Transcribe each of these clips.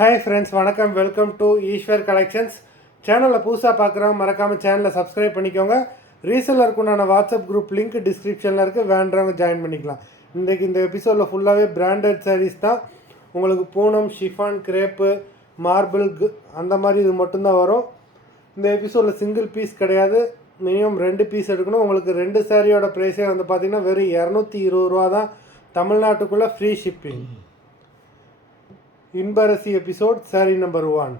Hi friends, வணக்கம். Welcome to Eswar collections. சேனலில் புதுசாக பார்க்குறோம், மறக்காமல் சேனலை சப்ஸ்கிரைப் பண்ணிக்கோங்க. ரீசெல்லருக்கு உண்டான வாட்ஸ்அப் குரூப் லிங்க் டிஸ்கிரிப்ஷனில் இருக்குது, வேண்டுறவங்க ஜாயின் பண்ணிக்கலாம். இன்றைக்கி இந்த எபிசோடில் ஃபுல்லாகவே பிராண்டட் சாரீஸ் தான். உங்களுக்கு பூனம், ஷிஃபான், கிரேப்பு, மார்பிள் அந்த மாதிரி இது மட்டும்தான் வரும். இந்த எபிசோடில் சிங்கிள் பீஸ் கிடையாது, மினிமம் 2 பீஸ் எடுக்கணும். உங்களுக்கு 2 சாரியோட ப்ரைஸே வந்து பார்த்திங்கன்னா வெறும் 220 ரூபா தான். தமிழ்நாட்டுக்குள்ளே free shipping. Inbarasi episode sorry number 1.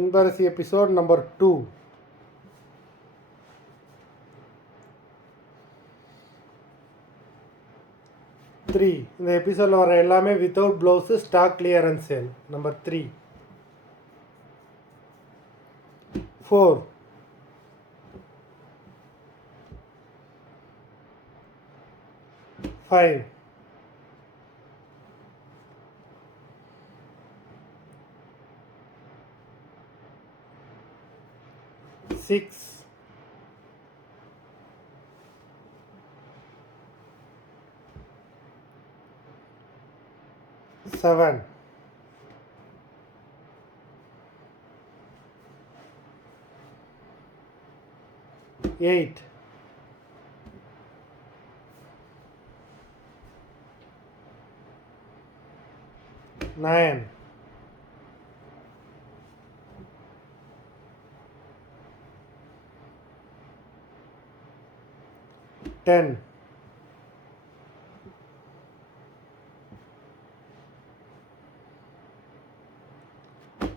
Inbarasi episode number 2. இந்த எபிசோடில் வர எல்லாமே without blouse, stock clearance sale. Number 3. 4. 5. 6. 7. 8. 9. 10.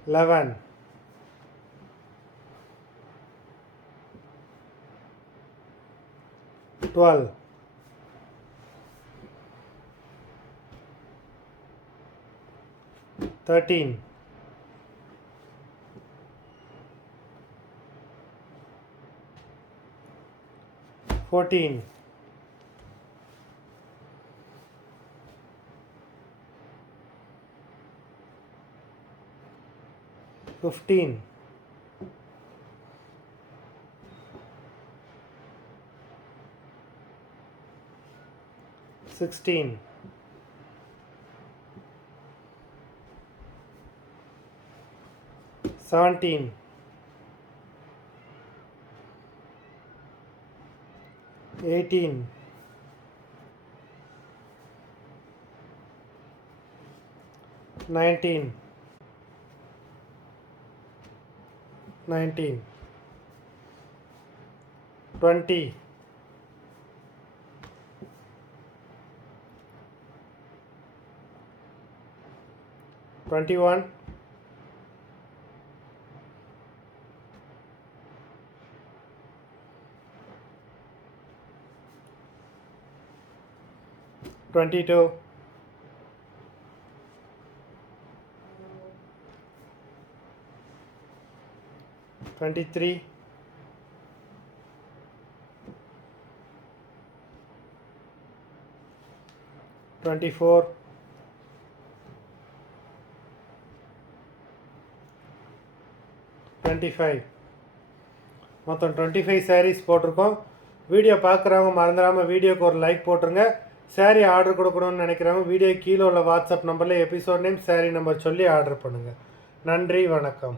11. 12. 13. 14. 15. 16. 17. 18. 19. 20. 21. 22. 23. 24. 25. மொத்தம் 25 சாரீஸ் போட்டிருக்கோம். வீடியோ பார்க்குறவங்க மறந்துடாமல் வீடியோக்கு ஒரு லைக் போட்டுருங்க. சாரீ ஆர்டர் கொடுக்கணும்னு நினைக்கிறவங்க வீடியோ கீழே உள்ள வாட்ஸ்அப் நம்பரில் எபிசோட் நேம், சாரீ நம்பர் சொல்லி ஆர்டர் பண்ணுங்கள். நன்றி, வணக்கம்.